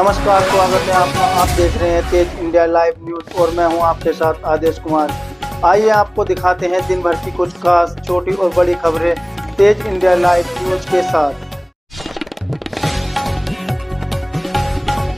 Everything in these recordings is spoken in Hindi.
नमस्कार, स्वागत है आपका। आप देख रहे हैं तेज इंडिया लाइव न्यूज और मैं हूं आपके साथ आदेश कुमार। आइए आपको दिखाते हैं दिन भर की कुछ खास छोटी और बड़ी खबरें तेज इंडिया लाइव न्यूज के साथ।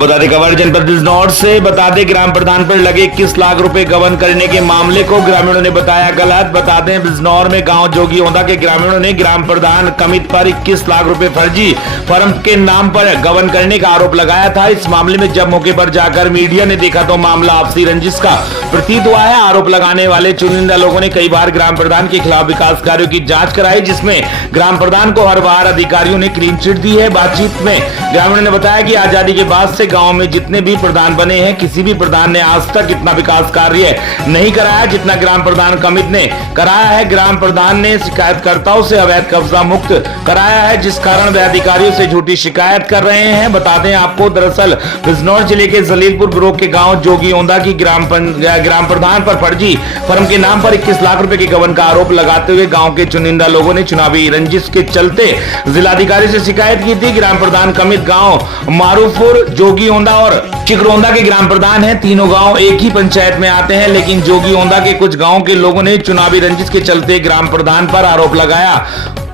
बता दें खबर जनपद बिजनौर से। बता दें ग्राम प्रधान पर लगे 21 लाख रुपए गबन करने के मामले को ग्रामीणों ने बताया गलत। बता दें बिजनौर में गांव जोगीओंदा के ग्रामीणों ने ग्राम प्रधान कमित पर 21 लाख रुपए फर्जी फर्म के नाम पर गबन करने का आरोप लगाया था। इस मामले में जब मौके पर जाकर मीडिया ने देखा तो मामला आपसी रंजिश का प्रतीत हुआ है। आरोप लगाने वाले चुनिंदा लोगों ने कई बार ग्राम प्रधान के खिलाफ विकास कार्यों की जांच कराई, जिसमें ग्राम प्रधान को हर बार अधिकारियों ने क्लीन चिट दी है। बातचीत में ग्रामीणों ने बताया कि आजादी के बाद से गांव में जितने भी प्रधान बने हैं, किसी भी प्रधान ने आज तक इतना विकास कार्य नहीं कराया जितना ग्राम प्रधान कमित ने कराया है। ग्राम प्रधान ने शिकायतकर्ताओं से अवैध कब्जा मुक्त कराया है, जिस कारण वे अधिकारियों से झूठी शिकायत कर रहे हैं। बता दें आपको, दरअसल बिजनौर जिले के जलीलपुर ब्लॉक के गांव जोगीओंदा की ग्राम प्रधान पर फर्जी फर्म के नाम पर 21 लाख रुपए के गबन का आरोप लगाते हुए गांव के चुनिंदा लोगों ने चुनावी रंजिश के चलते जिलाधिकारी से शिकायत की थी। ग्राम प्रधान कमित गांव मारूपुर, जोगीओंदा और चिकरोंदा के ग्राम प्रधान हैं। तीनों गांव एक ही पंचायत में आते हैं, लेकिन जोगीओंदा के कुछ गांव के लोगों ने चुनावी रंजिश के चलते ग्राम प्रधान पर आरोप लगाया।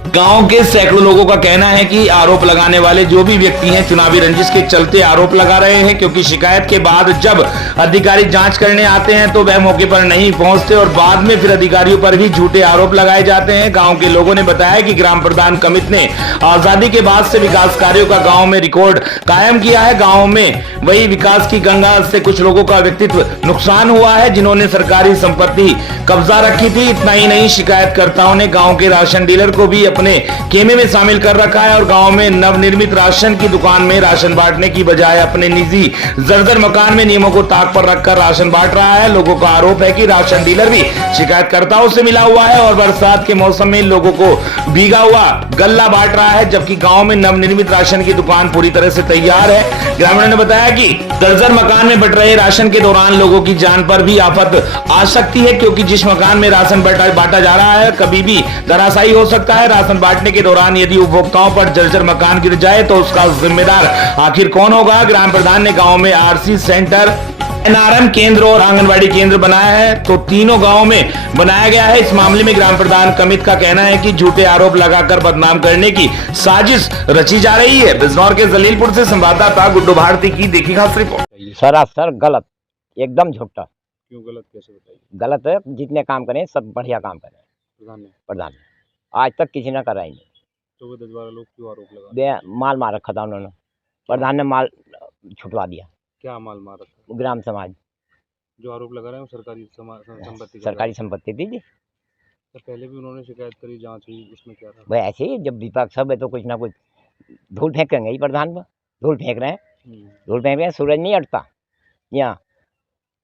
गांव के सैकड़ों लोगों का कहना है कि आरोप लगाने वाले जो भी व्यक्ति हैं चुनावी रंजिश के चलते आरोप लगा रहे हैं, क्योंकि शिकायत के बाद जब अधिकारी जांच करने आते हैं तो वह मौके पर नहीं पहुंचते और बाद में फिर अधिकारियों पर भी झूठे आरोप लगाए जाते हैं। गांव के लोगों ने बताया कि ग्राम प्रधान कमित ने आजादी के बाद से विकास कार्यों का गांव में रिकॉर्ड कायम किया है। गांव में वही विकास की गंगा से कुछ लोगों का व्यक्तित्व नुकसान हुआ है, जिन्होंने सरकारी संपत्ति कब्जा रखी थी। इतना ही नहीं, शिकायतकर्ताओं ने गांव के राशन डीलर को भी अपने खेमे में शामिल कर रखा है और गांव में नवनिर्मित राशन की दुकान में राशन बांटने की बजाय अपने निजी जर्जर मकान में नियमों को ताक पर रखकर राशन बांट रहा है। लोगों का आरोप है कि राशन डीलर भी शिकायतकर्ताओं से मिला हुआ है और बरसात के मौसम में लोगों को भीगा हुआ गल्ला बांट रहा है, जबकि गांव में नवनिर्मित राशन की दुकान पूरी तरह से तैयार है। ग्रामीणों ने बताया कि जर्जर मकान में बंट रहे राशन के दौरान लोगों की जान पर भी आफत आ सकती है, क्योंकि जिस मकान में राशन बांटा जा रहा है कभी भी धराशायी हो सकता है। राशन बांटने के दौरान यदि उपभोक्ताओं पर जर्जर मकान गिर जाए तो उसका जिम्मेदार आखिर कौन होगा। ग्राम प्रधान ने गांव में आरसी सेंटर, एनआरएम केंद्र और आंगनबाड़ी केंद्र बनाया है, तो तीनों गांव में बनाया गया है। इस मामले में ग्राम प्रधान कमित का कहना है कि झूठे आरोप लगाकर बदनाम करने की साजिश रची जा रही है। बिजनौर के जलीलपुर से संवाददाता गुड्डू भारती की देखी खास रिपोर्ट। सरासर गलत, एकदम झूठा। क्यों गलत, कैसे बताइए? गलत है, जितने काम करें सब बढ़िया काम करें। प्रधान ने आज तक किसी ने करा ही नहीं। तो 10-12 लोग क्यों आरोप लगा? माल मार रखा था उन्होंने, प्रधान ने माल छुटवा दिया। क्या माल मार रखा? ग्राम समाज जो आरोप लगा रहे हैं वो सरकारी संपत्ति सरकारी संपत्ति थी जी। तो पहले भी उन्होंने शिकायत करी, जांच हुई, उसमें क्या था? वह ऐसे ही जब विपक्ष सब है तो कुछ ना कुछ धूल फेंकेंगे ही। प्रधान पर धूल फेंक रहे हैं, धूल फेंक रहे हैं, सूरज नहीं हटता यहाँ।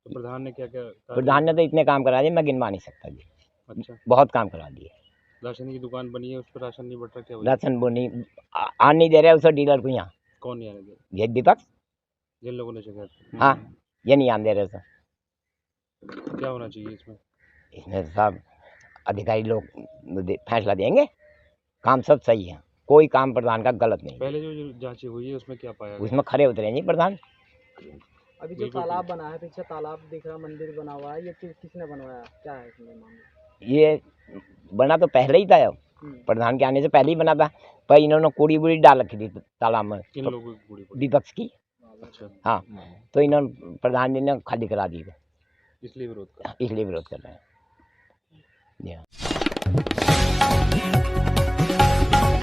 तो प्रधान ने क्या क्या? प्रधान ने तो इतने काम करा दिए, मैं गिनवा नहीं सकता जी। अच्छा, बहुत काम करा दिए। राशन की दुकान बनी है, उस पर राशन नहीं बट रहा, क्या वजह? राशन वो नहीं आने नहीं दे रहे उसे डीलर को यहाँ। कौन नहीं आने दे? ये विपक्ष, जिन लोगों ने शिकायत की। हाँ, ये नहीं आने दे रहे उसे। क्या होना चाहिए इसमें? इसमें सब अधिकारी लोग फैसला देंगे। काम सब सही है, कोई काम प्रधान का गलत नहीं। पहले जो जांचें हुई है उसमें क्या पाया? उसमें खड़े उतरे नहीं प्रधान। अभी जो तालाब बना है, पीछे तालाब दिख रहा, मंदिर बना हुआ है, ये किसने बनवाया, क्या है इसमें मामला? ये बना तो पहले ही था, प्रधान के आने से पहले ही बना था, पर इन्होंने कूड़ी बूड़ी डाल रखी थी तालाब में। किन लोगों की कूड़ी पड़ी? विपक्ष की। अच्छा, हाँ, तो इन्होंने प्रधान जी ने खाली करा दी, इसलिए विरोध कर? इसलिए विरोध कर रहे हैं।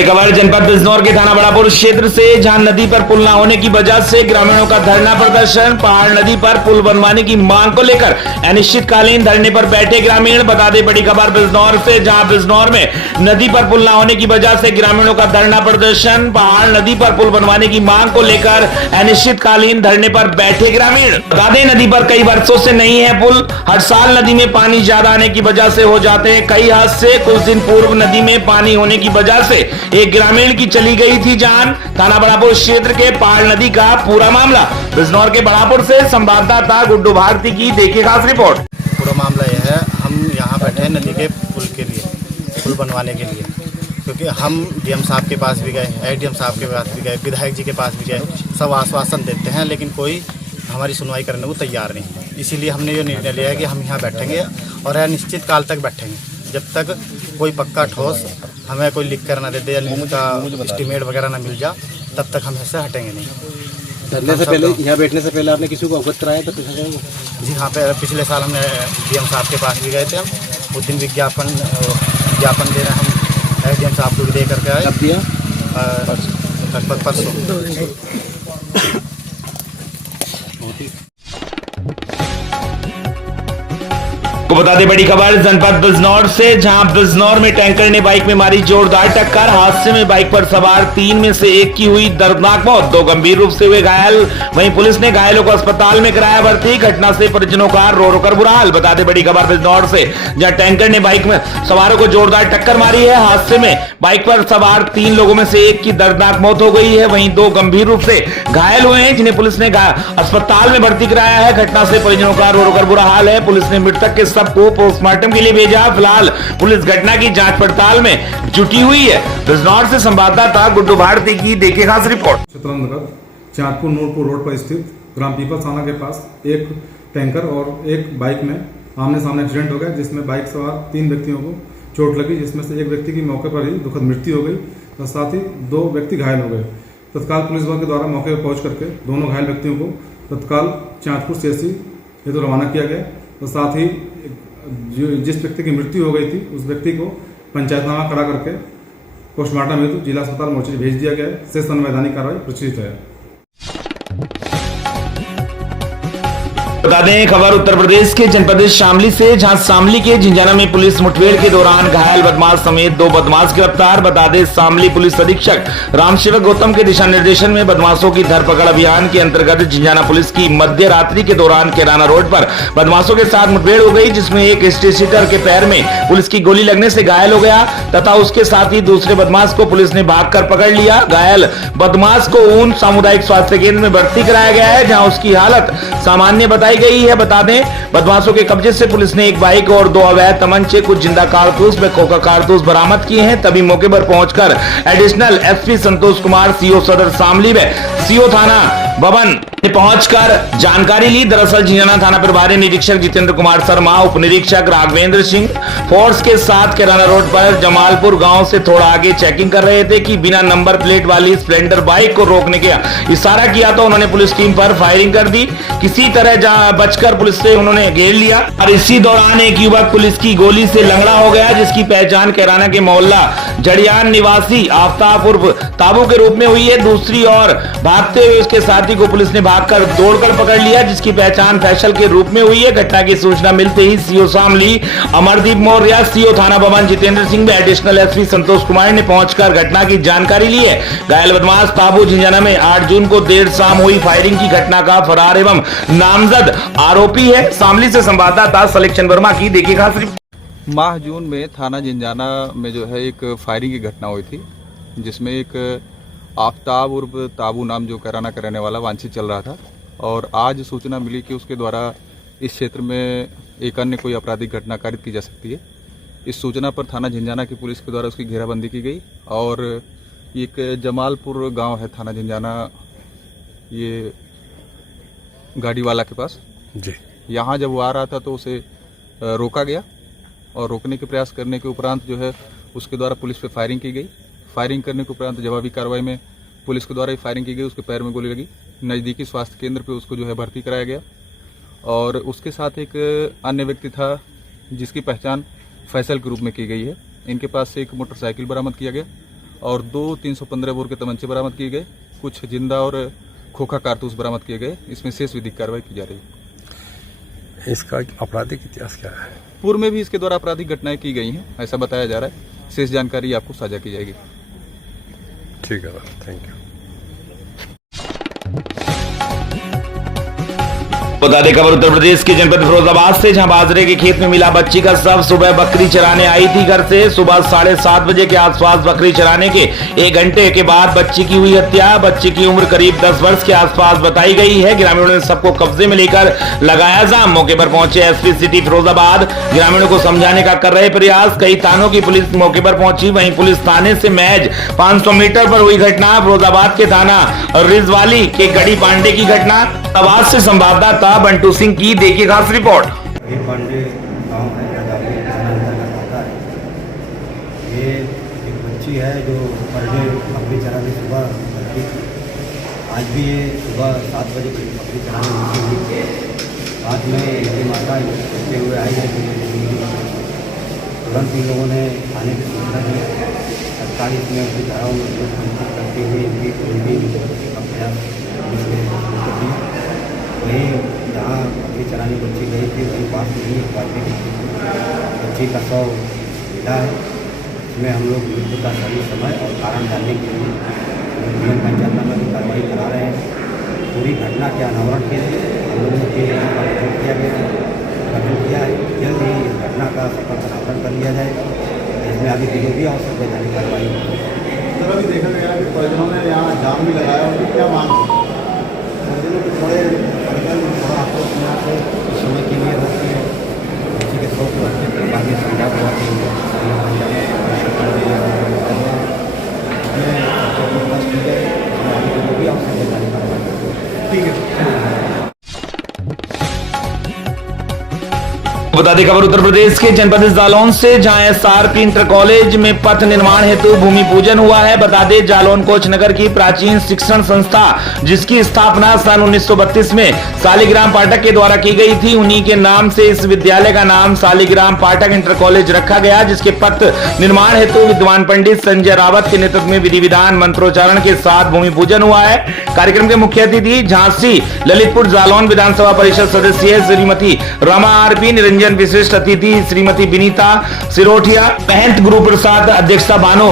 खबर जनपद बिजनौर के थाना बड़ापुर क्षेत्र से, जहां नदी पर पुल न होने की वजह से ग्रामीणों का धरना प्रदर्शन। पहाड़ नदी पर पुल बनवाने की मांग को लेकर अनिश्चितकालीन धरने पर बैठे ग्रामीण। बता दें बड़ी खबर बिजनौर से, जहां बिजनौर में नदी पर पुल न होने की वजह से ग्रामीणों का धरना प्रदर्शन। पहाड़ नदी पर पुल बनवाने की मांग को लेकर अनिश्चितकालीन धरने पर बैठे ग्रामीण। बता दें नदी पर कई वर्षों से नहीं है पुल। हर साल नदी में पानी ज्यादा आने की वजह से हो जाते हैं कई हादसे। कुछ दिन पूर्व नदी में पानी होने की वजह से एक ग्रामीण की चली गई थी जान। थाना बड़ापुर क्षेत्र के पहाड़ नदी का पूरा मामला। बिजनौर के बड़ापुर से संवाददाता गुड्डू भारती की देखिए खास रिपोर्ट। पूरा मामला यह है, हम यहाँ बैठे हैं नदी के पुल के लिए, पुल बनवाने के लिए। क्योंकि हम डीएम साहब के पास भी गए, एडीएम साहब के पास भी गए, विधायक जी के पास भी गए, सब आश्वासन देते हैं लेकिन कोई हमारी सुनवाई करने को तैयार नहीं है। इसीलिए हमने ये निर्णय लिया है कि हम यहाँ बैठेंगे और अनिश्चित काल तक बैठेंगे जब तक कोई पक्का ठोस हमें कोई लिख कर ना दे दे या उनका एस्टीमेट वगैरह ना मिल जा, तब तक हम ऐसे हटेंगे नहीं। धरने से पहले, यहाँ बैठने से पहले आपने किसी को अवगत कराया था? जी हाँ, पिछले साल हमने डीएम साहब के पास भी गए थे। हम उस दिन विज्ञापन दे रहे हम एडीएम साहब को भी दे करके आए। कब दिया? लगभग परसों। को बता दें बड़ी खबर जनपद बिजनौर से, जहां बिजनौर में टैंकर ने बाइक में मारी जोरदार टक्कर। हादसे में बाइक पर सवार 3 में से 1 की हुई दर्दनाक मौत, 2 गंभीर रूप से हुए घायल। वहीं पुलिस ने घायलों को अस्पताल में कराया भर्ती। घटना से परिजनों का रो रो कर बुरा हाल। बता दें बड़ी खबर बिजनौर से, जहां टैंकर ने बाइक में सवारों को जोरदार टक्कर मारी है। हादसे में बाइक पर सवार 3 लोगों में से 1 की दर्दनाक मौत हो गई है। वहीं 2 गंभीर रूप से घायल हुए हैं, जिन्हें पुलिस ने अस्पताल में भर्ती कराया है। घटना से परिजनों का रो रो कर बुरा हाल है। पुलिस ने मृतक के सबको पोस्टमार्टम के लिए भेजा। फिलहाल पुलिस घटना की जांच पड़ताल में जुटी हुई है। बिजनौर से संवाददाता गुड्डू भारती की देखे खास रिपोर्ट। नगर चांदपुर नूरपुर रोड पर स्थित ग्राम पीपल थाना के पास एक टैंकर और एक बाइक में आमने सामने एक्सीडेंट हो गया, जिसमें बाइक सवार 3 व्यक्तियों को चोट लगी, जिसमें से एक व्यक्ति की मौके पर ही दुखद मृत्यु हो गई और साथ ही 2 व्यक्ति घायल हो गए। तत्काल पुलिस बल के द्वारा मौके पर पहुंच करके दोनों घायल व्यक्तियों को तत्काल चांदपुर CSC हेतु रवाना किया गया और साथ ही जिस व्यक्ति की मृत्यु हो गई थी उस व्यक्ति को पंचायतनामा करा करके पोस्टमार्टम हेतु जिला अस्पताल मोर्चे भेज दिया गया है। शेष संवैधानिक कार्रवाई प्रचलित है। बता दें खबर उत्तर प्रदेश के जनपद शामली से, जहां शामली के झिंझाना में पुलिस मुठभेड़ के दौरान घायल बदमाश समेत 2 बदमाश गिरफ्तार। बता दें शामली पुलिस अधीक्षक रामसेवक गौतम के दिशा निर्देशन में बदमाशों की धरपकड़ अभियान के अंतर्गत झिंझाना पुलिस की मध्य रात्रि के दौरान किराना रोड पर बदमाशों के साथ मुठभेड़ हो गई, जिसमें एक स्टेशनर के पैर में पुलिस की गोली लगने से घायल हो गया तथा उसके साथ ही दूसरे बदमाश को पुलिस ने भागकर पकड़ लिया। घायल बदमाश को ऊन सामुदायिक स्वास्थ्य केंद्र में भर्ती कराया गया है, जहां उसकी हालत सामान्य बताई गई है। बता दें बदमाशों के कब्जे से पुलिस ने एक बाइक और 2 अवैध तमंचे, कुछ जिंदा कारतूस में खोखा कारतूस बरामद किए हैं। तभी मौके पर पहुंचकर additional SP Santosh Kumar, CO सदर शामली में सीओ थाना भवन ने पहुंचकर जानकारी ली। दरअसल झिंझाना थाना प्रभारी निरीक्षक जितेंद्र कुमार शर्मा, उप निरीक्षक राघवेंद्र सिंह फोर्स के साथ किराना रोड पर जमालपुर गांव से थोड़ा आगे चेकिंग कर रहे थे कि बिना नंबर प्लेट वाली स्प्लेंडर बाइक को रोकने का इशारा किया तो उन्होंने पुलिस टीम पर फायरिंग कर दी। किसी तरह बचकर पुलिस से उन्होंने घेर लिया और इसी दौरान एक युवक पुलिस की गोली से लंगड़ा हो गया, जिसकी पहचान कैराना के मोहल्ला जड़ियान निवासी आफ्ताब उर्फ ताबू के रूप में हुई है। दूसरी ओर भागते हुए उसके साथी को पुलिस ने भागकर दौड़कर पकड़ लिया, जिसकी पहचान फैसल के रूप में हुई है। घटना की सूचना मिलते ही सीओ शामली अमरदीप मौर्य, सीओ थाना भवन जितेंद्र सिंह में एडिशनल एसपी संतोष कुमार ने पहुंचकर घटना की जानकारी ली है। घायल बदमाश ताबू झिंझाना में 8 जून को देर शाम हुई फायरिंग की घटना का फरार एवं नामजद आरोपी है। शामली से संवाददाता सलेक्शन वर्मा की देखिए खास रिपोर्ट। माह जून में थाना झिंझाना में जो है एक फायरिंग की घटना हुई थी, जिसमें एक आफ्ताब उर्फ ताबू नाम जो कैराना का रहने वाला वांछित चल रहा था और आज सूचना मिली कि उसके द्वारा इस क्षेत्र में एक अन्य कोई आपराधिक घटना कारित की जा सकती है। इस सूचना पर थाना झिंझाना की पुलिस के द्वारा उसकी घेराबंदी की गई और एक जमालपुर गांव है थाना झिंझाना, ये गाड़ी वाला के पास जी, यहाँ जब वो आ रहा था तो उसे रोका गया और रोकने के प्रयास करने के उपरांत जो है उसके द्वारा पुलिस पे फायरिंग की गई। फायरिंग करने के उपरांत जवाबी कार्रवाई में पुलिस के द्वारा ही फायरिंग की गई, उसके पैर में गोली लगी। नज़दीकी स्वास्थ्य केंद्र पे उसको जो है भर्ती कराया गया और उसके साथ एक अन्य व्यक्ति था जिसकी पहचान फैसल के रूप में की गई है। इनके पास से एक मोटरसाइकिल बरामद किया गया और 2 315 बोर के तमंचे बरामद किए गए, कुछ जिंदा और खोखा कारतूस बरामद किए गए। इसमें शेष विधिक कार्रवाई की जा रही है। इसका आपराधिक इतिहास क्या है? पूर्व में भी इसके द्वारा आपराधिक घटनाएं की गई हैं, ऐसा बताया जा रहा है। शेष जानकारी आपको साझा की जाएगी। ठीक है, थैंक यू। बता दें खबर उत्तर प्रदेश के जनपद फिरोजाबाद से, जहां बाजरे के खेत में मिला बच्ची का शव। सुबह बकरी चराने आई थी घर से। सुबह 7:30 बजे के आसपास बकरी चराने के 1 घंटे के बाद बच्ची की हुई हत्या। बच्ची की उम्र करीब 10 वर्ष के आसपास बताई गई है। ग्रामीणों ने सबको कब्जे में लेकर लगाया जाम। मौके पर पहुंचे एसपी सिटी फिरोजाबाद ग्रामीणों को समझाने का कर रहे प्रयास। कई थानों की पुलिस मौके पर पहुंची। वहीं पुलिस थाने से महज 500 मीटर पर हुई घटना। फिरोजाबाद के थाना रिजवाली के गढ़ी पांडे की घटना। आवाज से संवाददाता बंटू सिंह की देखिए खास रिपोर्ट। ये पांडे गांव है, रजावी थाना अंतर्गत आता है। ये एक बच्ची है जो पर डे बकरी चराने सुबह करती थी। आज भी ये सुबह 7 बजे बकरी चराने निकली हुई थी। बाद में इनकी माता सोते हुए आई है कि तुरंत इन लोगों ने थाने की सूचना दी। सरकारी इसमें अपनी धाराओं में करते हुए इनकी अभ्यास दी। वहीं जहाँ बकरी चराने बच्ची गई थी वहीं पास में ही बाल्टी बच्ची का शव मिला है। इसमें हम लोग मृत्यु का सही समय और कारण जानने के लिए जीवन पंचायत में कार्रवाई करा रहे हैं। पूरी घटना के अनावरण के लिए हम लोगों के गठन किया गया है। गठन किया है, जल्द ही इस घटना का सफल अनावरण कर लिया जाएगा। इसमें आगे जो भी आवश्यक वैधानिक कार्रवाई होगी। अभी देखा गया कि परिजनों ने यहाँ जाम भी लगाया और क्या मांग परिजनों के थोड़ा अफसोस यहाँ से इस समय के लिए रोकते हैं। बच्चे के शौक रखते हैं, बाकी समझा हुआ कि भी आवश्यक वैधानिक कार्रवाई। ठीक है। बता दें खबर उत्तर प्रदेश के जनपद जालौन से, जहां एसआरपी इंटर कॉलेज में पथ निर्माण हेतु भूमि पूजन हुआ है। बता दें जालौन कोच नगर की प्राचीन शिक्षण संस्था जिसकी स्थापना सन 1932 में शालिग्राम पाठक के द्वारा की गई थी, उन्हीं के नाम से इस विद्यालय का नाम शालिग्राम पाठक इंटर कॉलेज रखा गया, जिसके पथ निर्माण हेतु विद्वान पंडित संजय रावत के नेतृत्व में विधि विधान मंत्रोच्चारण के साथ भूमि पूजन हुआ है। कार्यक्रम के मुख्य अतिथि झांसी ललितपुर जालौन विधानसभा परिषद सदस्य श्रीमती रमा आरपी निरंजन, विशिष्ट अतिथि श्रीमती विनीता सिरोठिया, महंत गुरु प्रसाद, अध्यक्षता भानु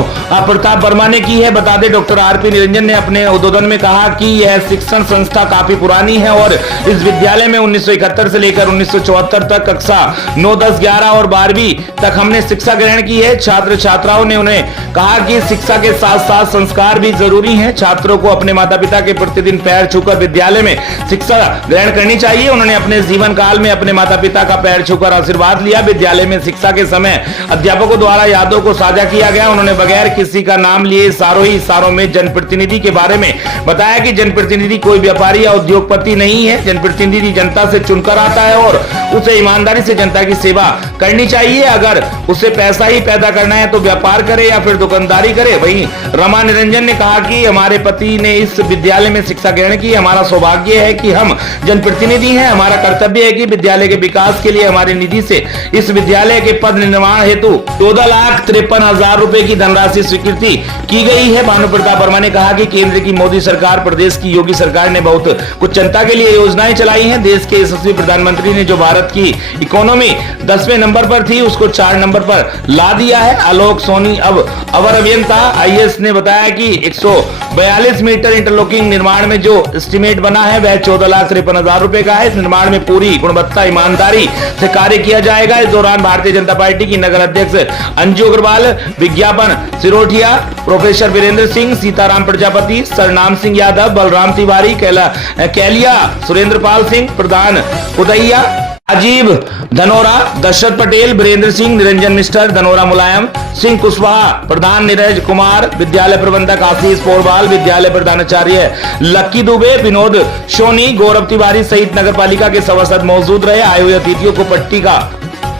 प्रताप वर्मा ने की है। बता दें डॉक्टर आरपी निरंजन ने अपने उद्बोधन में कहा कि यह शिक्षण संस्था काफी पुरानी है और इस विद्यालय में 1971 से लेकर 1974 तक कक्षा 9, 10, 11 और 12वीं तक हमने शिक्षा ग्रहण की है। छात्र छात्राओं ने उन्हें कहा कि शिक्षा के साथ साथ संस्कार भी जरूरी है। छात्रों को अपने माता पिता के प्रतिदिन पैर छूकर विद्यालय में शिक्षा ग्रहण करनी चाहिए। उन्होंने अपने जीवन काल में अपने माता पिता का पैर छूकर आशीर्वाद लिया। विद्यालय में शिक्षा के समय अध्यापकों द्वारा यादों को साझा किया गया। उन्होंने बगैर किसी का नाम लिए इशारों में जनप्रतिनिधि के बारे में बताया कि जनप्रतिनिधि कोई व्यापारी या उद्योगपति नहीं है। जनप्रतिनिधि जनता से चुनकर आता है और उसे ईमानदारी से जनता की सेवा करनी चाहिए। अगर उसे पैसा ही पैदा करना है तो व्यापार करे या फिर दुकानदारी करे। वहीं रमा निरंजन ने कहा कि हमारे पति ने इस विद्यालय में शिक्षा ग्रहण की। हमारा सौभाग्य है कि हम जनप्रतिनिधि हैं। हमारा कर्तव्य है कि विद्यालय के विकास के लिए हमारी निधि से इस विद्यालय के पद निर्माण हेतु 14,53,000 रुपए की धनराशि स्वीकृति की गई है। भानु प्रताप वर्मा ने कहा कि केंद्र की मोदी सरकार, प्रदेश की योगी सरकार ने बहुत कुछ जनता के लिए योजनाएं चलाई हैं। देश के यशस्वी प्रधानमंत्री ने जो भारत की इकोनॉमी 10वें नंबर पर थी उसको 4 नंबर पर ला दिया है। आलोक सोनी अब अवर अभियंता IAS ने बताया कि 142 मीटर इंटरलॉकिंग निर्माण में जो एस्टीमेट बना है वह 14,53,000 रुपए का है। इस निर्माण में पूरी गुणवत्ता ईमानदारी से कार्य किया जाएगा। इस दौरान भारतीय जनता पार्टी की नगर अध्यक्ष अंजू अग्रवाल, विज्ञापन सिरोठिया, प्रोफेसर वीरेंद्र सिंह, सीताराम प्रजापति, सरनाम सिंह यादव, बलराम तिवारी, कैलिया सुरेंद्र पाल सिंह, प्रधान उदैया, अजीब धनोरा, दशरथ पटेल, वीरेंद्र सिंह, निरंजन मिस्टर, धनोरा मुलायम सिंह कुशवाहा, प्रधान नीरज कुमार, विद्यालय प्रबंधक आशीष पोरवाल, विद्यालय प्रधानाचार्य लक्की दुबे, विनोद सोनी, गौरव तिवारी सहित नगर पालिका के सभासद मौजूद रहे। आए हुए अतिथियों को पट्टी का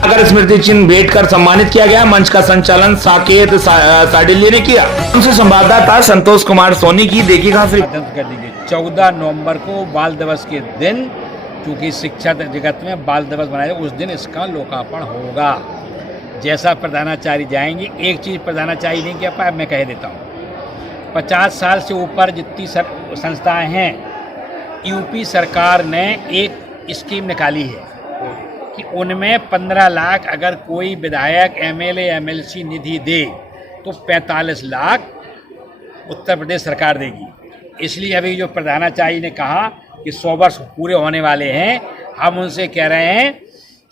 अगर स्मृति चिन्ह भेंट कर सम्मानित किया गया। मंच का संचालन साकेत साडिल्य ने किया। उनसे संवाददाता संतोष कुमार सोनी की देखी खास रिपोर्ट। 14 नवंबर को बाल दिवस के दिन, चूंकि शिक्षा जगत में बाल दिवस मनाया उस दिन इसका लोकार्पण होगा। जैसा प्रधानाचार्य जाएंगे, एक चीज़ प्रधानाचार्य नहीं कह पाया, मैं कह देता हूँ। 50 साल से ऊपर जितनी संस्थाएं हैं, यूपी सरकार ने एक स्कीम निकाली है कि उनमें 15 लाख अगर कोई विधायक MLA MLC निधि दे तो 45 लाख उत्तर प्रदेश सरकार देगी। इसलिए अभी जो प्रधानाचार्य ने कहा कि 100 वर्ष पूरे होने वाले हैं हम उनसे कह रहे हैं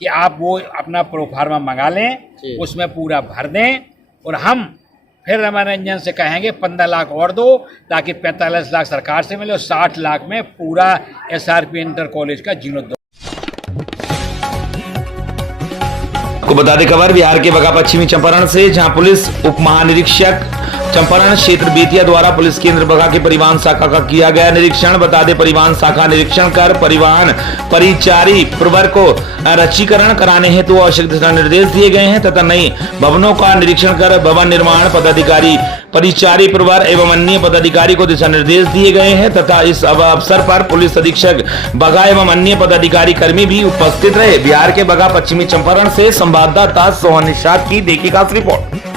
कि आप वो अपना प्रोफार्मा मंगा लें, उसमें पूरा भर दें और हम फिर मनोरंजन से कहेंगे 15 लाख और दो, ताकि 45 लाख सरकार से मिले और 60 लाख में पूरा SRP इंटर कॉलेज का जीर्णोद्धार। आपको बता दें खबर बिहार के बगा पश्चिमी चंपारण से, जहां पुलिस उप महानिरीक्षक चंपारण क्षेत्र बेतिया द्वारा पुलिस केंद्र बगा के परिवहन शाखा का किया गया निरीक्षण। बता दें परिवहन शाखा निरीक्षण कर परिवहन परिचारी प्रवर्ग को रचीकरण कराने हेतु आवश्यक दिशा निर्देश दिए गए हैं तथा नई भवनों का निरीक्षण कर भवन निर्माण पदाधिकारी परिचारी प्रवर एवं अन्य पदाधिकारी को दिशा निर्देश दिए गए हैं तथा इस अवसर पर पुलिस अधीक्षक बगा एवं अन्य पदाधिकारी कर्मी भी उपस्थित रहे। बिहार के बगा पश्चिमी चंपारण से संवाददाता सोहन निषाद की देखी खास रिपोर्ट।